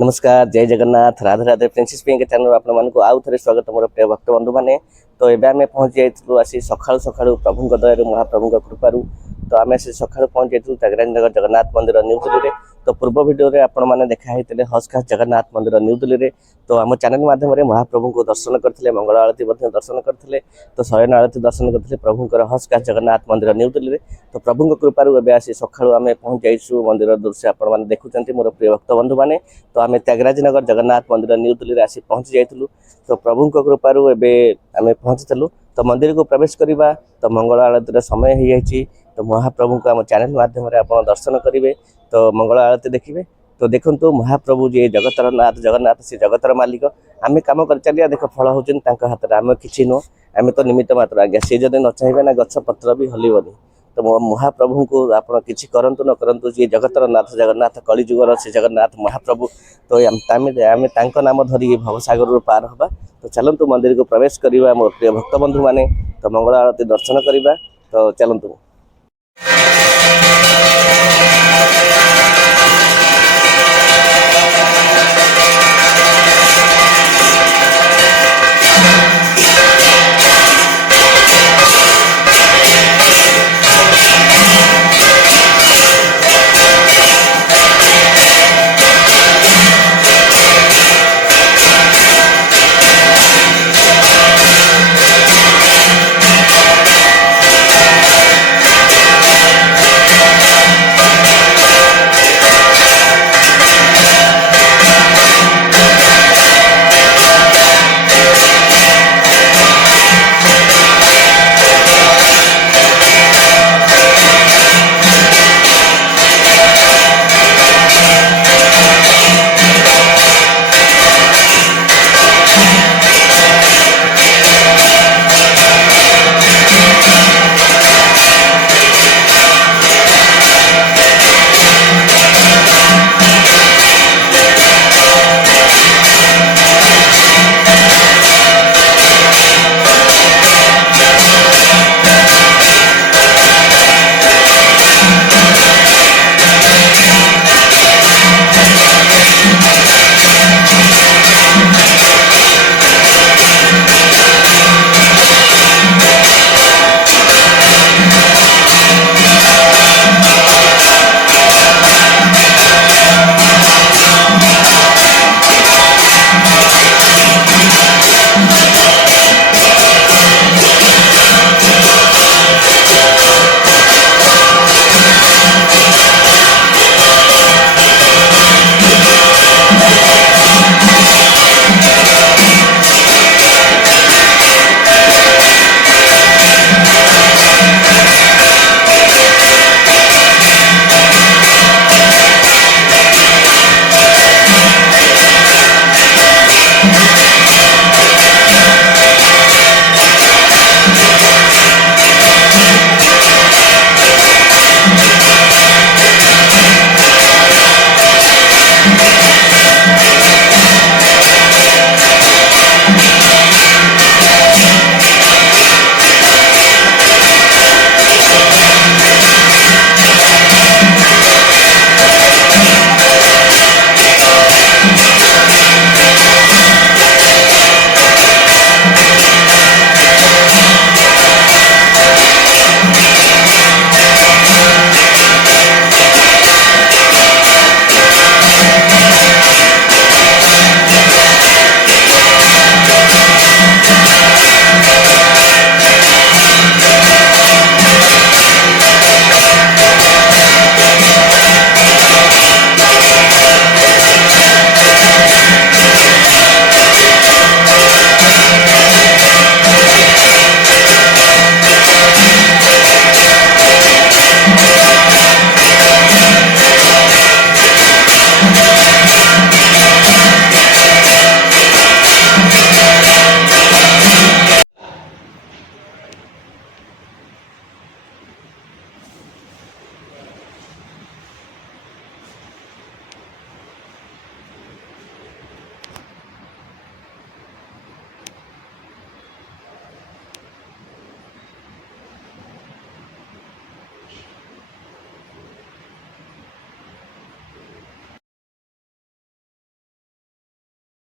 नमस्कार जय जगन्नाथ राधे Radhe princess P के चैनल आप आउ थे स्वागत मोर प्रिय भक्त बंधु मैंने तो एबे आम पहुँची जाइलु आसी सकाळु सकाळु प्रभु दया महाप्रभु कृपारू तो आम से सकाळु पहुँची जाइलु त्यागराजनगर जगन्नाथ मंदिर न्यू दिल्ली में। तो पूर्व भिडियो आपण मैंने देखाई हज खास जगन्नाथ मंदिर न्यू दिल्ली में। तो आम चैनल माध्यम महाप्रभु को दर्शन करते मंगल आरती दर्शन करते तो शयन आरती दर्शन करते प्रभुंर हज खास जगन्नाथ मंदिर न्यू दिल्ली में। तो प्रभु कृपारू एवं आसी सकाळु आम पहुँच जाइछू मंदिर दृश्य आपण देखुं मोर प्रिय भक्त बंधु मैंने। तो आम त्यागराजनगर जगन्नाथ मंदिर न्यू दिल्ली में आसी पहुँची जाइलु। तो प्रभु कृपारू एवं आम पहुँचलु तो मंदिर को प्रवेश करवा तो मंगल आरती समय हो जाए। तो महाप्रभु को आम चैनल माध्यम आप दर्शन करेंगे तो मंगल आरती देखिए। तो देखो महाप्रभु जी जगतर नाथ जगन्नाथ से जगतर मालिक आम कम कर चलिए देख फल होती हाथ में आम कि नुह आम तो निमित्त मात्र आज्ञा सी जब न चाहिए ना गछ पत्र भी हलबनी। तो महाप्रभु को आप किसी करंतु न करंतु जी जगतर नाथ जगन्नाथ कलिजुगर से जगन्नाथ महाप्रभु तो आम नाम धरिकी भवसागर पार हवा। तो चलतु मंदिर को प्रवेश करवा मोर प्रिय भक्त बंधु मैंने। तो मंगल आरती दर्शन करवा तो चलतु।